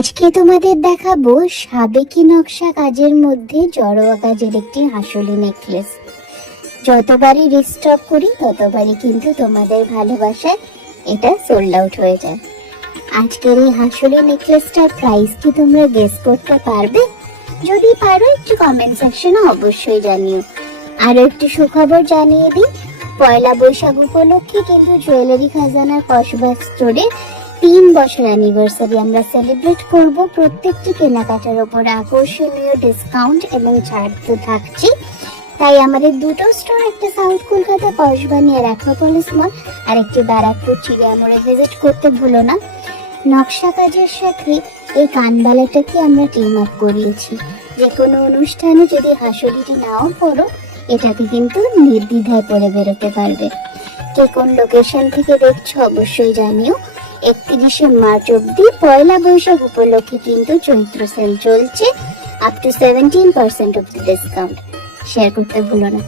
আজকে তোমাদের দেখাবো সাবেকি নকশা কাজের মধ্যে জড়োয়া কাজের একটি হাসুলি নেকলেস। যতবারই রিস্টক করি ততবারই কিন্তু তোমাদের ভালোবাসায় এটা সোল্ড আউট হয়ে যায়। আজকের এই হাসুলি নেকলেসটার প্রাইস কি তোমরা গেস করতে পারবে? যদি পারো একটু কমেন্ট সেকশনে অবশ্যই জানিও। আরো একটি সুখবর জানিয়ে দিই, পয়লা বৈশাখ উপলক্ষে কিন্তু জুয়েলারি খাজানার কসবা স্টোরে 3 বছর অ্যানিভার্সারি আমরা সেলিব্রেট করব। প্রত্যেকটি কেনাকাটার উপর আকর্ষণীয় ডিসকাউন্ট এবং ছাড় তো থাকছে। তাই আমাদের দুটো স্টোর, একটা সাউথ কলকাতা কসবা নিয়ে অ্যাক্রোপলিস মল আর একটি ব্যারাকপুর চিড়িয়ামোড়ে ভিজিট করতে ভুলো না। নকশা কাজের সাথে এই কানবালাটাকে আমরা টিম আপ করিয়েছি। যে কোনো অনুষ্ঠানে যদি হাসুলিটি নাও পড়ো, এটাকে কিন্তু নির্দ্বিধায় পরে বেরোতে পারবে। কে কোন লোকেশন থেকে দেখছো অবশ্যই জানিও। 31শে মার্চ অব্দি পয়লা বৈশাখ উপলক্ষে কিন্তু চৈত্র সেল চলছে, up to 17% of the discount. Share করতে ভুলো না।